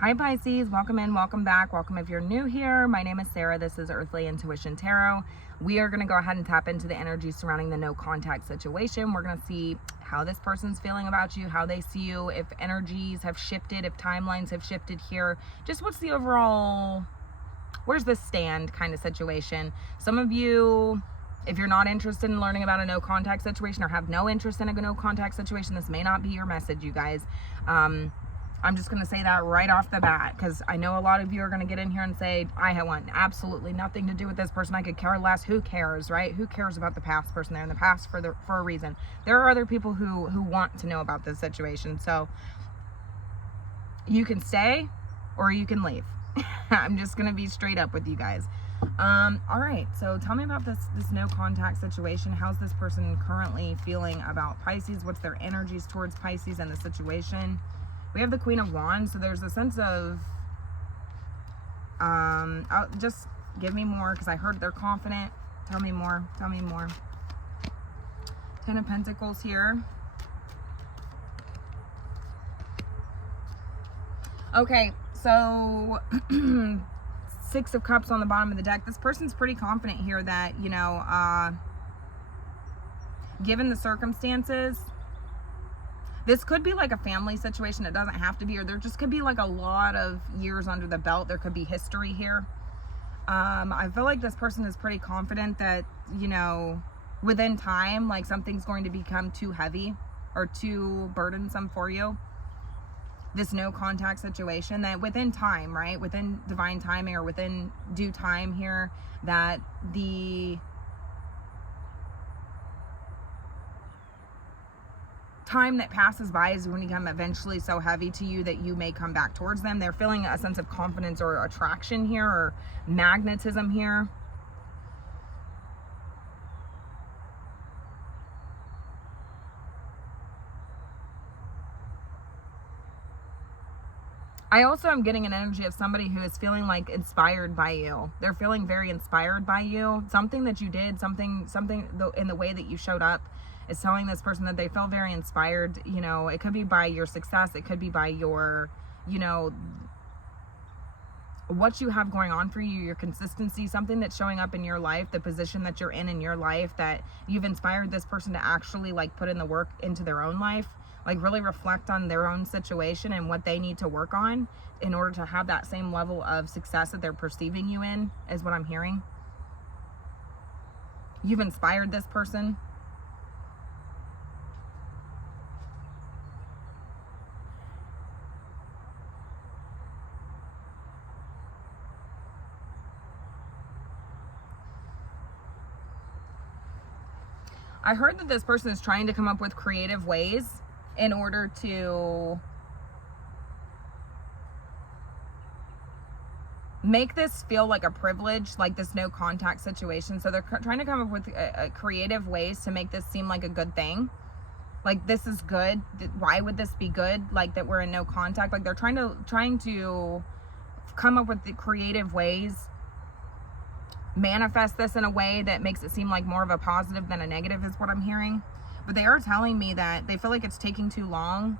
Hi Pisces, welcome in, welcome back, welcome if you're new here. My name is Sarah. This is Earthly Intuition Tarot. We are going to go ahead and tap into the energy surrounding the no contact situation. We're going to see how this person's feeling about you, how they see you, if energies have shifted, if timelines have shifted here. Just what's the overall, where's this stand kind of situation. Some of you, if you're not interested in learning about a no contact situation or have no interest in a no contact situation, this may not be your message, you guys. I'm just going to say that right off the bat, because I know a lot of you are going to get in here and say, I want absolutely nothing to do with this person. I could care less. Who cares, right? Who cares about the past person? They're in the past for a reason. There are other people who want to know about this situation. So you can stay or you can leave. I'm just going to be straight up with you guys. All right. So tell me about this no contact situation. How's this person currently feeling about Pisces? What's their energies towards Pisces and the situation? We have the Queen of Wands, so there's a sense of, just give me more, because I heard they're confident. Tell me more, tell me more. Ten of Pentacles here. Okay, so Six of Cups on the bottom of the deck. This person's pretty confident here that, you know, given the circumstances, this could be like a family situation. It doesn't have to be, or there just could be like a lot of years under the belt. There could be history here. I feel like this person is pretty confident that, you know, within time, like something's going to become too heavy or too burdensome for you. This no contact situation, that within time, right? Within divine timing or within due time here, that the time that passes by is going to become eventually so heavy to you that you may come back towards them. They're feeling a sense of confidence or attraction here, or magnetism here. I also am getting an energy of somebody who is feeling like inspired by you. They're feeling very inspired by you. Something that you did, something in the way that you showed up is telling this person that they feel very inspired. You know, it could be by your success. It could be by your, you know, what you have going on for you, your consistency, something that's showing up in your life, the position that you're in your life, that you've inspired this person to actually like put in the work into their own life, like really reflect on their own situation and what they need to work on in order to have that same level of success that they're perceiving you in, is what I'm hearing. You've inspired this person. I heard that this person is trying to come up with creative ways in order to make this feel like a privilege, like this no contact situation. So they're trying to come up with creative ways to make this seem like a good thing. Like, this is good. Why would this be good? Like, that we're in no contact. Like, they're trying to come up with the creative ways, manifest this in a way that makes it seem like more of a positive than a negative, is what I'm hearing. But they are telling me that they feel like it's taking too long,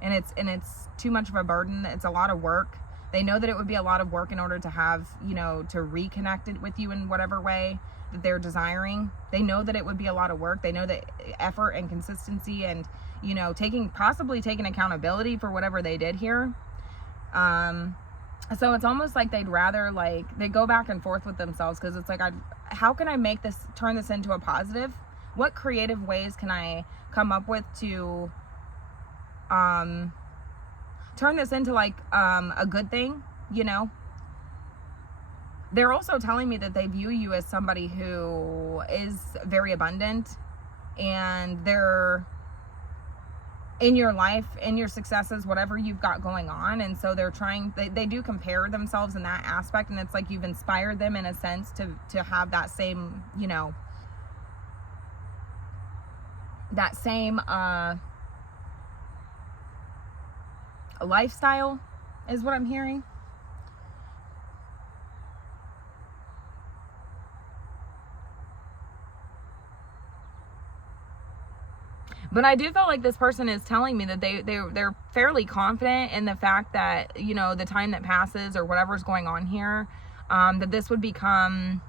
and it's too much of a burden. It's a lot of work. They know that it would be a lot of work in order to have, you know, to reconnect it with you in whatever way that they're desiring. They know that it would be a lot of work. They know that effort and consistency and, you know, possibly taking accountability for whatever they did here. So it's almost like they'd rather, like, they go back and forth with themselves, because it's like, how can I turn this into a positive? What creative ways can I come up with to turn this into like a good thing, you know? They're also telling me that they view you as somebody who is very abundant, and they're in your life, in your successes, whatever you've got going on. And so they're they do compare themselves in that aspect, and it's like you've inspired them in a sense to have that same, you know, that same lifestyle, is what I'm hearing. But I do feel like this person is telling me that they're fairly confident in the fact that, you know, the time that passes or whatever's going on here, that this would become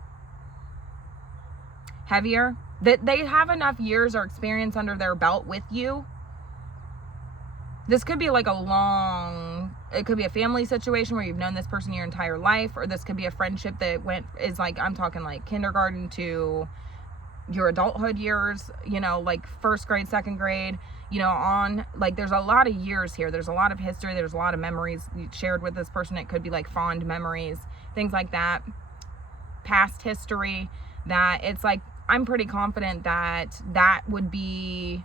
heavier. That they have enough years or experience under their belt with you. This could be like it could be a family situation where you've known this person your entire life, or this could be a friendship that is like, I'm talking like kindergarten to your adulthood years, you know, like first grade, second grade, you know, on, like, there's a lot of years here. There's a lot of history. There's a lot of memories shared with this person. It could be like fond memories, things like that, past history, that it's like, I'm pretty confident that that would be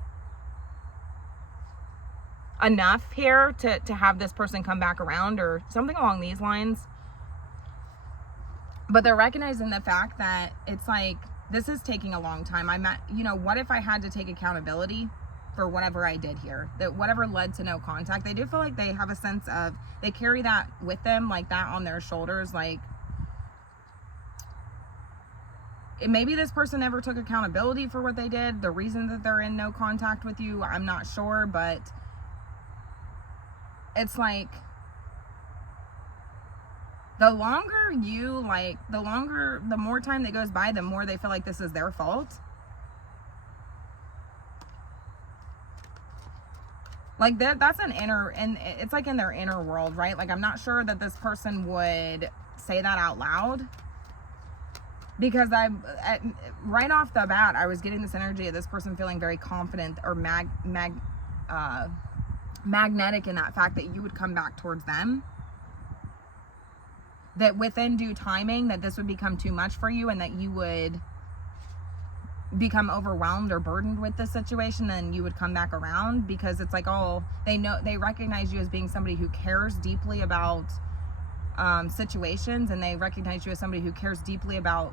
enough here to have this person come back around or something along these lines. But they're recognizing the fact that it's like, this is taking a long time. You know, what if I had to take accountability for whatever I did here? That whatever led to no contact, they do feel like they have a sense of, they carry that with them, like that on their shoulders. Like, maybe this person never took accountability for what they did. The reason that they're in no contact with you, I'm not sure, but it's like, the more time that goes by, the more they feel like this is their fault. Like that's an inner, and it's like in their inner world, right? Like, I'm not sure that this person would say that out loud, because right off the bat, I was getting this energy of this person feeling very confident or magnetic in that fact that you would come back towards them. That within due timing, that this would become too much for you, and that you would become overwhelmed or burdened with this situation, and you would come back around, because it's like, oh, they recognize you as being somebody who cares deeply about situations, and they recognize you as somebody who cares deeply about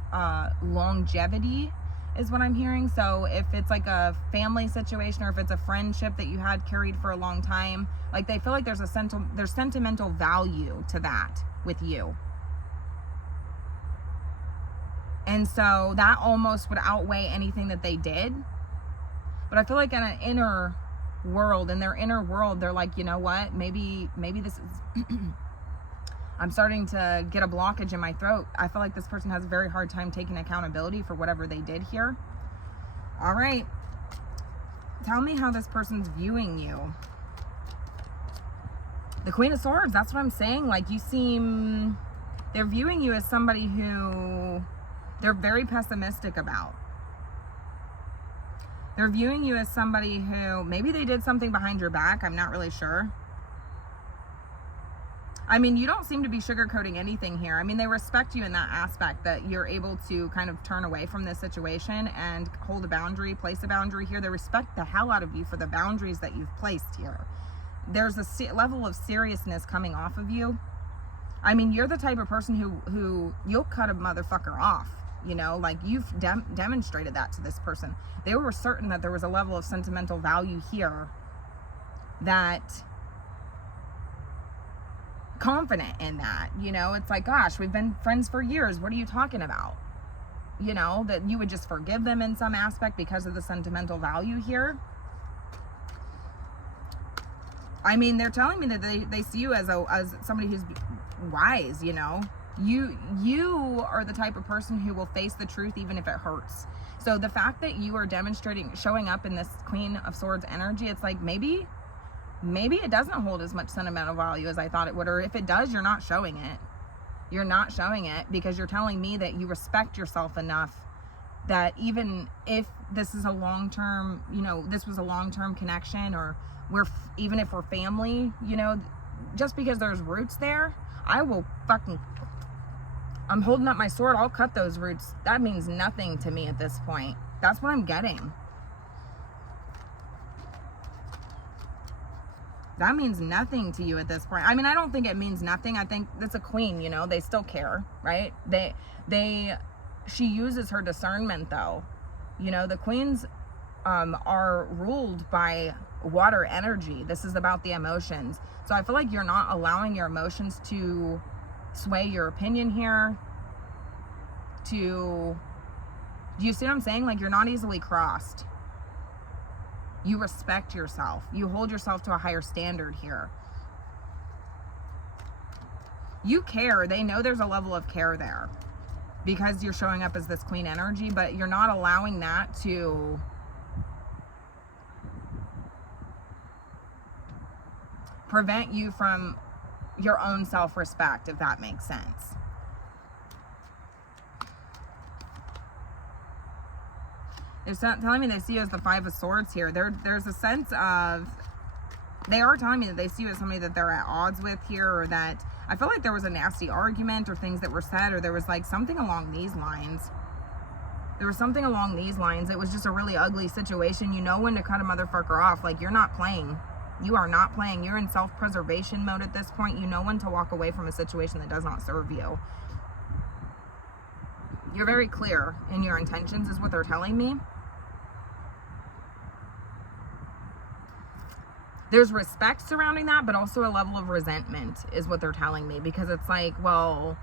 longevity, is what I'm hearing. So if it's like a family situation, or if it's a friendship that you had carried for a long time, like, they feel like there's sentimental value to that with you. And so that almost would outweigh anything that they did. But I feel like in their inner world, they're like, you know what, maybe this is I'm starting to get a blockage in my throat. I feel like this person has a very hard time taking accountability for whatever they did here. All right, tell me how this person's viewing you. The Queen of Swords, that's what I'm saying. Like, they're viewing you as somebody who they're very pessimistic about. They're viewing you as somebody who, maybe they did something behind your back. I'm not really sure. I mean, you don't seem to be sugarcoating anything here. I mean, they respect you in that aspect, that you're able to kind of turn away from this situation and hold a boundary, place a boundary here. They respect the hell out of you for the boundaries that you've placed here. There's a level of seriousness coming off of you. I mean, you're the type of person who you'll cut a motherfucker off. You know, like, you've demonstrated that to this person. They were certain that there was a level of sentimental value here, that confident in that, you know, it's like, gosh, we've been friends for years. What are you talking about? You know, that you would just forgive them in some aspect because of the sentimental value here. I mean, they're telling me that they see you as somebody who's wise, you know. You are the type of person who will face the truth even if it hurts. So the fact that you are showing up in this Queen of Swords energy, it's like, maybe it doesn't hold as much sentimental value as I thought it would, or if it does, you're not showing it. You're not showing it because you're telling me that you respect yourself enough that even if this is a long-term, you know, this was a long-term connection, or even if we're family, you know, just because there's roots there, I'm holding up my sword, I'll cut those roots. That means nothing to me at this point. That's what I'm getting. That means nothing to you at this point. I mean, I don't think it means nothing. I think that's a queen, you know, they still care, right? She uses her discernment, though. You know, the queens are ruled by water energy. This is about the emotions. So I feel like you're not allowing your emotions to sway your opinion here. Do you see what I'm saying? Like, you're not easily crossed. You respect yourself. You hold yourself to a higher standard here. You care. They know there's a level of care there because you're showing up as this queen energy, but you're not allowing that to prevent you from your own self-respect, if that makes sense. They're telling me they see you as the Five of Swords here. There's a sense of, they are telling me that they see you as somebody that they're at odds with here, or that I feel like there was a nasty argument or things that were said, or there was like something along these lines. There was something along these lines. It was just a really ugly situation. You know when to cut a motherfucker off. Like, you're not playing. You are not playing. You're in self-preservation mode at this point. You know when to walk away from a situation that does not serve you. You're very clear in your intentions, is what they're telling me. There's respect surrounding that, but also a level of resentment is what they're telling me, because it's like, well,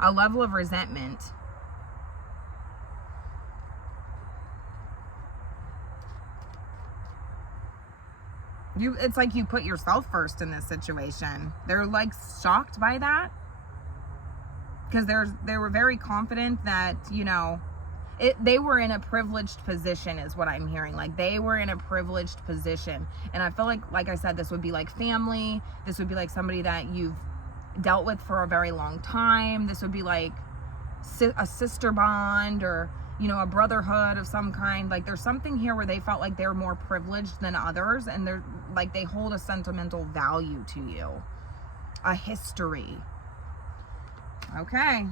a level of resentment. It's like you put yourself first in this situation. They're like shocked by that, because they were very confident that, you know, they were in a privileged position, is what I'm hearing. Like, they were in a privileged position. And I feel like I said, this would be like family. This would be like somebody that you've dealt with for a very long time. This would be like a sister bond, or, you know, a brotherhood of some kind. Like, there's something here where they felt like they're more privileged than others, and they're like, they hold a sentimental value to you, a history. Okay.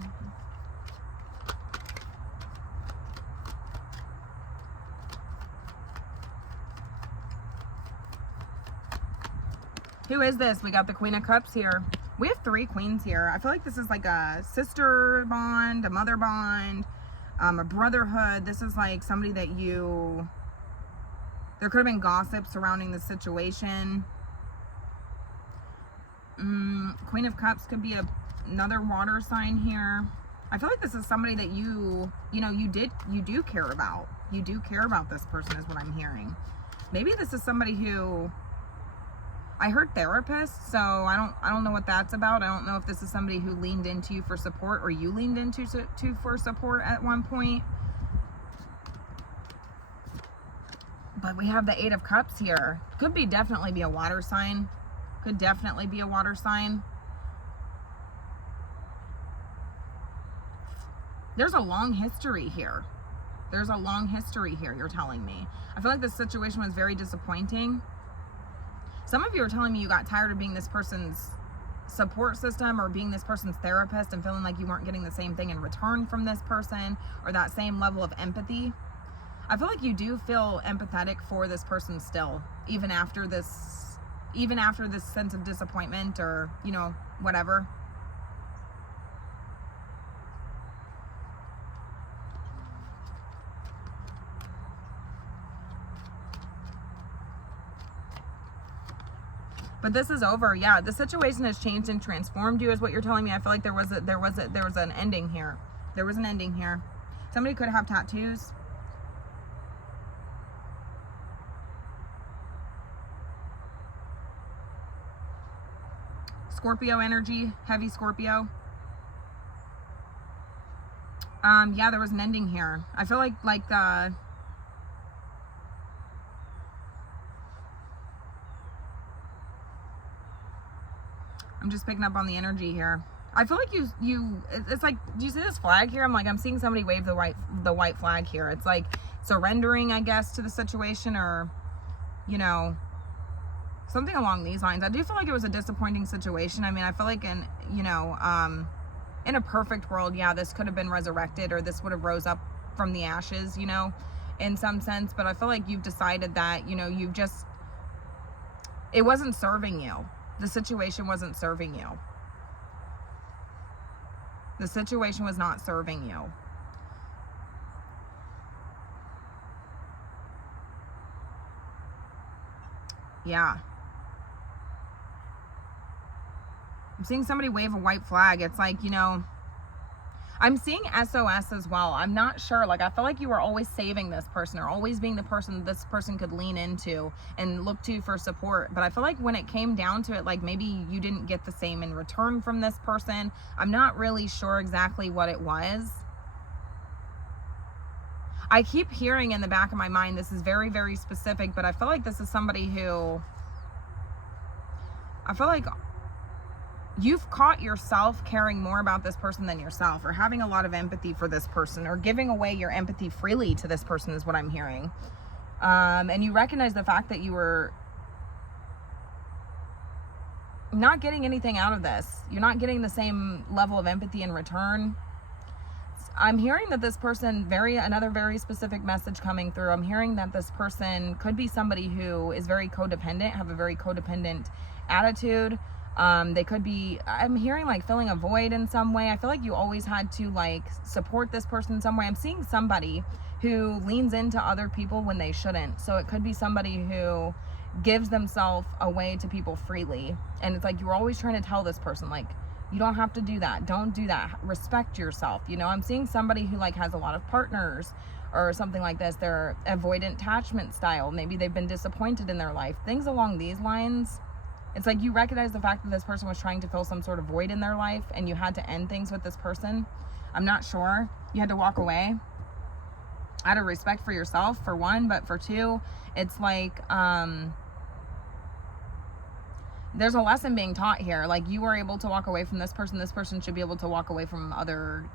Who is this? We got the Queen of Cups here. We have 3 queens here. I feel like this is like a sister bond, a mother bond, a brotherhood. This is like somebody that you... There could have been gossip surrounding the situation. Queen of Cups could be another water sign here. I feel like this is somebody that you do care about. You do care about this person, is what I'm hearing. Maybe this is somebody who... I heard therapist, so I don't know what that's about. I don't know if this is somebody who leaned into you for support, or you leaned into for support at one point. But we have the 8 of Cups here. Could definitely be a water sign. Could definitely be a water sign. There's a long history here. There's a long history here, you're telling me. I feel like this situation was very disappointing. Some of you are telling me you got tired of being this person's support system, or being this person's therapist, and feeling like you weren't getting the same thing in return from this person, or that same level of empathy. I feel like you do feel empathetic for this person still, even after this sense of disappointment, or, you know, whatever. But this is over. Yeah, the situation has changed and transformed you, is what you're telling me. I feel like there was an ending here. There was an ending here. Somebody could have tattoos. Scorpio energy, heavy Scorpio. Yeah, there was an ending here. I feel like I'm just picking up on the energy here. I feel like it's like, do you see this flag here? I'm seeing somebody wave the white flag here. It's like surrendering, I guess, to the situation, or, you know, something along these lines. I do feel like it was a disappointing situation. I mean, I feel like in a perfect world, yeah, this could have been resurrected, or this would have rose up from the ashes, you know, in some sense. But I feel like you've decided that, you know, it wasn't serving you. The situation wasn't serving you. The situation was not serving you. Yeah. I'm seeing somebody wave a white flag. It's like, you know, I'm seeing SOS as well. I'm not sure. Like, I feel like you were always saving this person or always being the person this person could lean into and look to for support. But I feel like when it came down to it, like maybe you didn't get the same in return from this person. I'm not really sure exactly what it was. I keep hearing in the back of my mind, this is very, very specific, but I feel like this is somebody who, I feel like you've caught yourself caring more about this person than yourself, or having a lot of empathy for this person, or giving away your empathy freely to this person is what I'm hearing. And you recognize the fact that you were not getting anything out of this. You're not getting the same level of empathy in return. I'm hearing that this person, another very specific message coming through. I'm hearing that this person could be somebody who is very codependent, have a very codependent attitude. They could be, I'm hearing like filling a void in some way. I feel like you always had to like support this person in some way. I'm seeing somebody who leans into other people when they shouldn't. So it could be somebody who gives themselves away to people freely. And it's like, you were always trying to tell this person, like, you don't have to do that. Don't do that. Respect yourself. You know, I'm seeing somebody who like has a lot of partners or something like this. They're avoidant attachment style. Maybe they've been disappointed in their life. Things along these lines. It's like you recognize the fact that this person was trying to fill some sort of void in their life and you had to end things with this person. I'm not sure. You had to walk away out of respect for yourself, for one, but for two, it's like, there's a lesson being taught here. Like, you were able to walk away from this person. This person should be able to walk away from other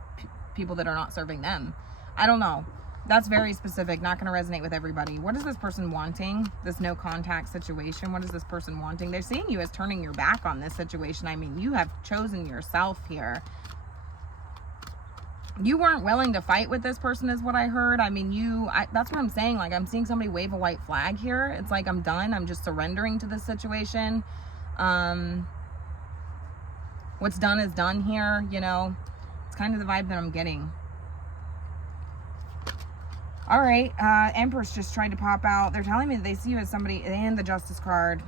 people that are not serving them. I don't know. That's very specific. Not going to resonate with everybody. What is this person wanting? This no contact situation. What is this person wanting? They're seeing you as turning your back on this situation. I mean, you have chosen yourself here. You weren't willing to fight with this person is what I heard. I mean, that's what I'm saying. Like, I'm seeing somebody wave a white flag here. It's like, I'm done. I'm just surrendering to this situation. What's done is done here, you know. It's kind of the vibe that I'm getting. All right, Empress just tried to pop out. They're telling me that they see you as somebody, and the Justice card.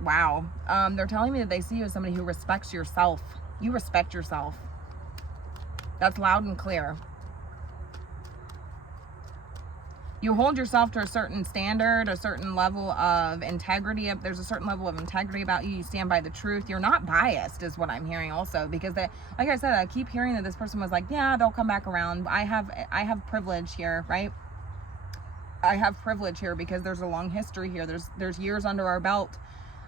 Wow. They're telling me that they see you as somebody who respects yourself. You respect yourself. That's loud and clear. You hold yourself to a certain standard, a certain level of integrity. There's a certain level of integrity about you. You stand by the truth. You're not biased is what I'm hearing also, because like I said, I keep hearing that this person was like, yeah, they'll come back around. I have privilege here, right? I have privilege here because there's a long history here. There's years under our belt.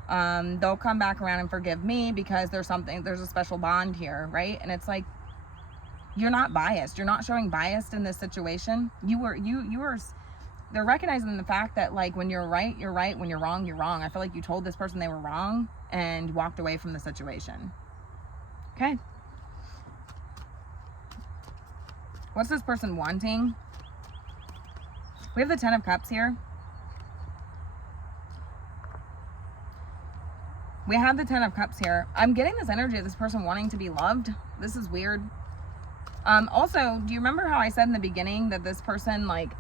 They'll come back around and forgive me because there's a special bond here, right? And it's like, you're not biased. You're not showing bias in this situation. They're recognizing the fact that, like, when you're right, you're right. When you're wrong, you're wrong. I feel like you told this person they were wrong and walked away from the situation. Okay. What's this person wanting? We have the 10 of Cups here. We have the 10 of Cups here. I'm getting this energy of this person wanting to be loved. This is weird. Also, do you remember how I said in the beginning that this person, like,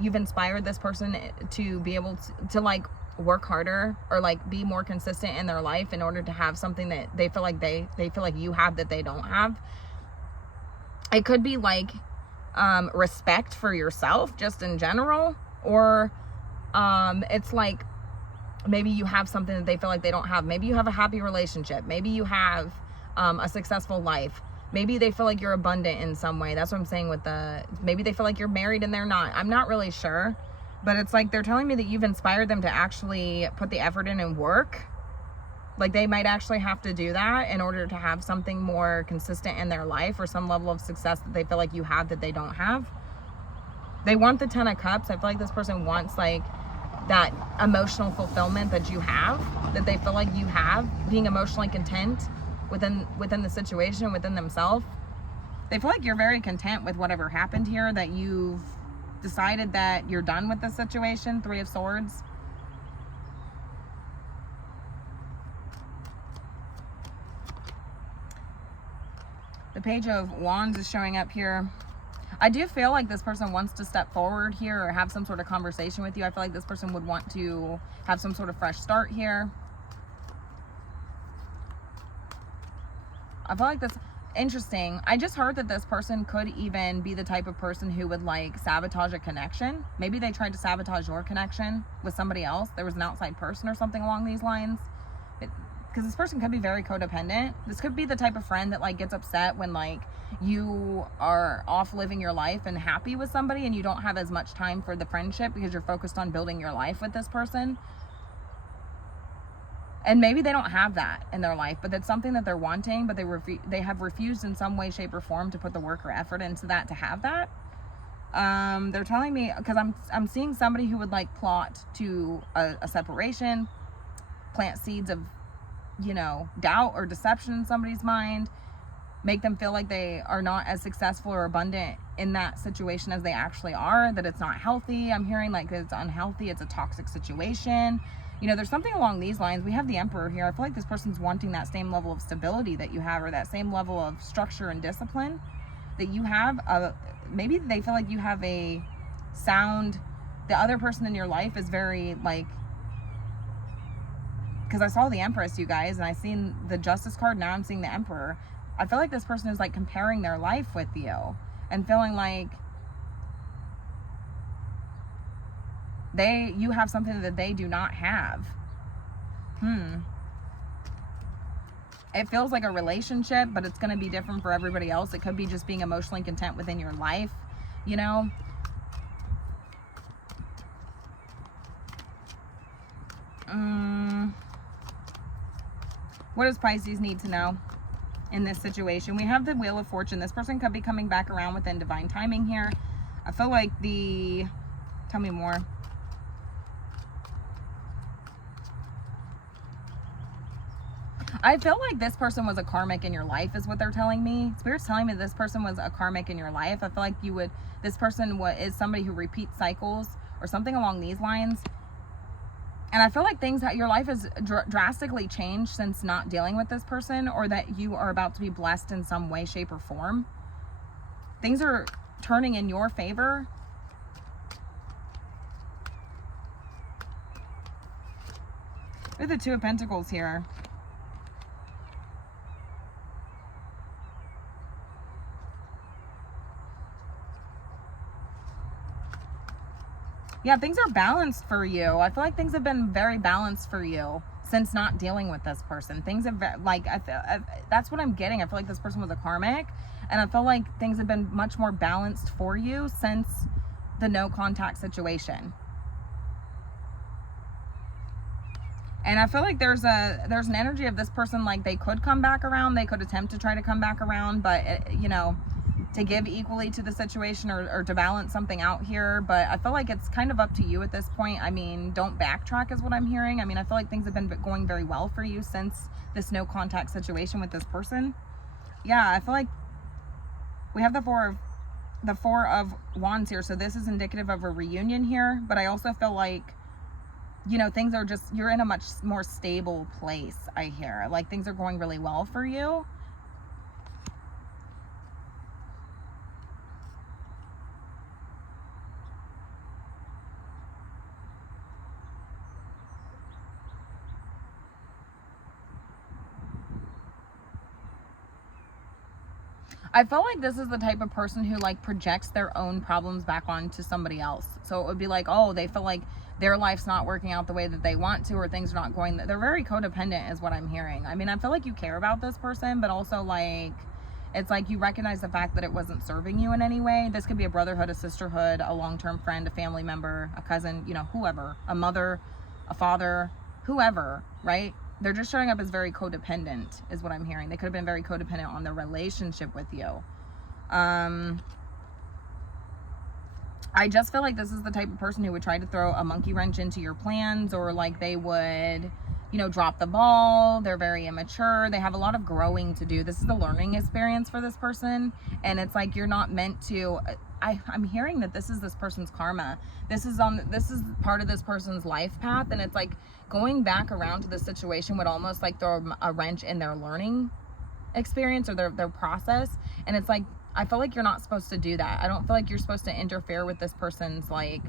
you've inspired this person to be able to like work harder or like be more consistent in their life in order to have something that they feel like they feel like you have that they don't have. It could be like respect for yourself just in general, or it's like maybe you have something that they feel like they don't have. Maybe you have a happy relationship. Maybe you have a successful life. Maybe they feel like you're abundant in some way. That's what I'm saying with maybe they feel like you're married and they're not. I'm not really sure, but it's like they're telling me that you've inspired them to actually put the effort in and work. Like, they might actually have to do that in order to have something more consistent in their life, or some level of success that they feel like you have that they don't have. They want the 10 of Cups. I feel like this person wants like that emotional fulfillment that you have, that they feel like you have, being emotionally content within the situation, within themselves. They feel like you're very content with whatever happened here, that you've decided that you're done with the situation. 3 of Swords. The Page of Wands is showing up here. I do feel like this person wants to step forward here or have some sort of conversation with you. I feel like this person would want to have some sort of fresh start here. I feel like interesting. I just heard that this person could even be the type of person who would like sabotage a connection. Maybe they tried to sabotage your connection with somebody else. There was an outside person or something along these lines. Because this person could be very codependent. This could be the type of friend that like gets upset when like you are off living your life and happy with somebody and you don't have as much time for the friendship because you're focused on building your life with this person. And maybe they don't have that in their life, but it's something that they're wanting, but they have refused in some way, shape, or form to put the work or effort into that to have that. They're telling me, because I'm seeing somebody who would like plot to a separation, plant seeds of, you know, doubt or deception in somebody's mind, make them feel like they are not as successful or abundant in that situation as they actually are, that it's not healthy. I'm hearing like it's unhealthy, it's a toxic situation. You know, there's something along these lines. We have the Emperor here. I feel like this person's wanting that same level of stability that you have, or that same level of structure and discipline that you have. Maybe they feel like you have a sound, the other person in your life is very like, because I saw the Empress, you guys, and I seen the Justice card, now I'm seeing the Emperor. I feel like this person is like comparing their life with you and feeling like you have something that they do not have. It feels like a relationship, but it's going to be different for everybody else. It could be just being emotionally content within your life, you know. What does Pisces need to know in this situation? We have the Wheel of Fortune. This person could be coming back around within divine timing here. I feel like tell me more. I feel like this person was a karmic in your life is what they're telling me. Spirit's telling me this person was a karmic in your life. I feel like this person is somebody who repeats cycles or something along these lines. And I feel like your life has drastically changed since not dealing with this person, or that you are about to be blessed in some way, shape, or form. Things are turning in your favor. We have the Two of Pentacles here. Yeah, things are balanced for you. I feel like things have been very balanced for you since not dealing with this person. Things have, like, that's what I'm getting. I feel like this person was a karmic, and I feel like things have been much more balanced for you since the no contact situation. And I feel like there's an energy of this person, like they could come back around. They could attempt to try to come back around, but, you know, to give equally to the situation, or to balance something out here. But I feel like it's kind of up to you at this point. I mean, don't backtrack is what I'm hearing. I mean, I feel like things have been going very well for you since this no contact situation with this person. Yeah, I feel like we have the Four of Wands here. So this is indicative of a reunion here. But I also feel like, you know, things are just, you're in a much more stable place, I hear. Like things are going really well for you. I feel like this is the type of person who like projects their own problems back onto somebody else. So it would be like, oh, they feel like their life's not working out the way that they want to, or things are not going, they're very codependent is what I'm hearing. I mean, I feel like you care about this person, but also like, it's like you recognize the fact that it wasn't serving you in any way. This could be a brotherhood, a sisterhood, a long-term friend, a family member, a cousin, you know, whoever, a mother, a father, whoever, right? They're just showing up as very codependent is what I'm hearing. They could have been very codependent on their relationship with you. I just feel like this is the type of person who would try to throw a monkey wrench into your plans, or like they would, you know, drop the ball. They're very immature. They have a lot of growing to do. This is the learning experience for this person. And it's like, you're not meant to, I'm hearing that this is this person's karma. This is part of this person's life path. And it's like going back around to this situation would almost like throw a wrench in their learning experience, or their process. And it's like, I feel like you're not supposed to do that. I don't feel like you're supposed to interfere with this person's like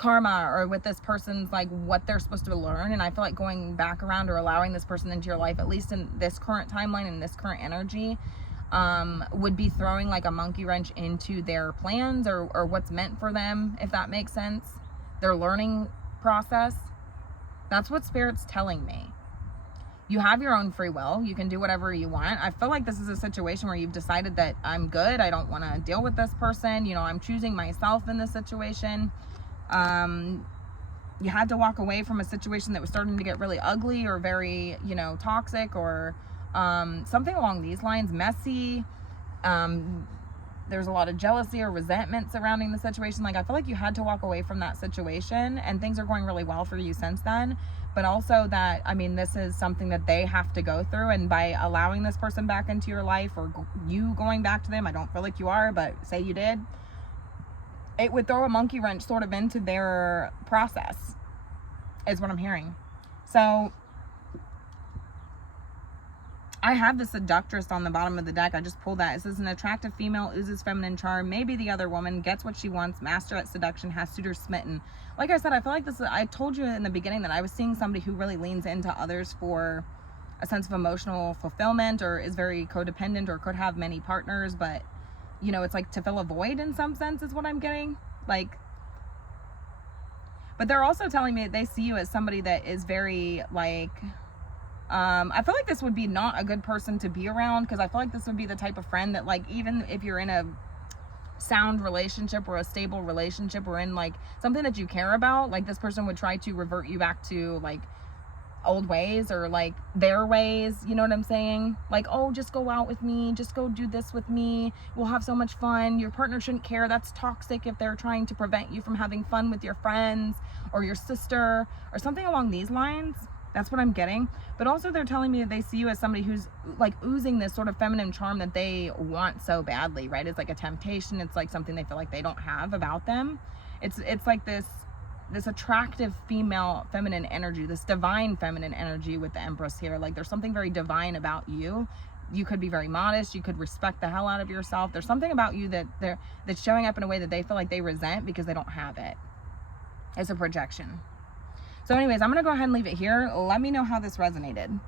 karma, or with this person's like what they're supposed to learn. And I feel like going back around or allowing this person into your life, at least in this current timeline and this current energy, would be throwing like a monkey wrench into their plans, or what's meant for them, if that makes sense, their learning process. That's what Spirit's telling me. You have your own free will. You can do whatever you want. I feel like this is a situation where you've decided that I'm good. I don't want to deal with this person. You know, I'm choosing myself in this situation. You had to walk away from a situation that was starting to get really ugly, or very, you know, toxic, or something along these lines, messy. There's a lot of jealousy or resentment surrounding the situation. Like, I feel like you had to walk away from that situation, and things are going really well for you since then. But also that, I mean, this is something that they have to go through, and by allowing this person back into your life, or you going back to them, I don't feel like you are, but say you did, it would throw a monkey wrench sort of into their process, is what I'm hearing. So I have the seductress on the bottom of the deck. I just pulled that. It says an attractive female oozes feminine charm. Maybe the other woman gets what she wants. Master at seduction, has suitors smitten. Like I said, I feel like this. I told you in the beginning that I was seeing somebody who really leans into others for a sense of emotional fulfillment, or is very codependent, or could have many partners. But, you know, it's like to fill a void in some sense is what I'm getting. Like, but they're also telling me that they see you as somebody that is very like, I feel like this would be not a good person to be around, because I feel like this would be the type of friend that, like, even if you're in a sound relationship or a stable relationship, or in like something that you care about, like this person would try to revert you back to like old ways, or like their ways, you know what I'm saying? Like, oh, just go out with me, just go do this with me, we'll have so much fun. Your partner shouldn't care. That's toxic if they're trying to prevent you from having fun with your friends or your sister, or something along these lines. That's what I'm getting. But also they're telling me that they see you as somebody who's like oozing this sort of feminine charm that they want so badly, right? It's like a temptation. It's like something they feel like they don't have about them. It's like this attractive female feminine energy, this divine feminine energy with the Empress here. Like, there's something very divine about you. You could be very modest. You could respect the hell out of yourself. There's something about you that's showing up in a way that they feel like they resent because they don't have it. It's a projection. So anyways, I'm going to go ahead and leave it here. Let me know how this resonated.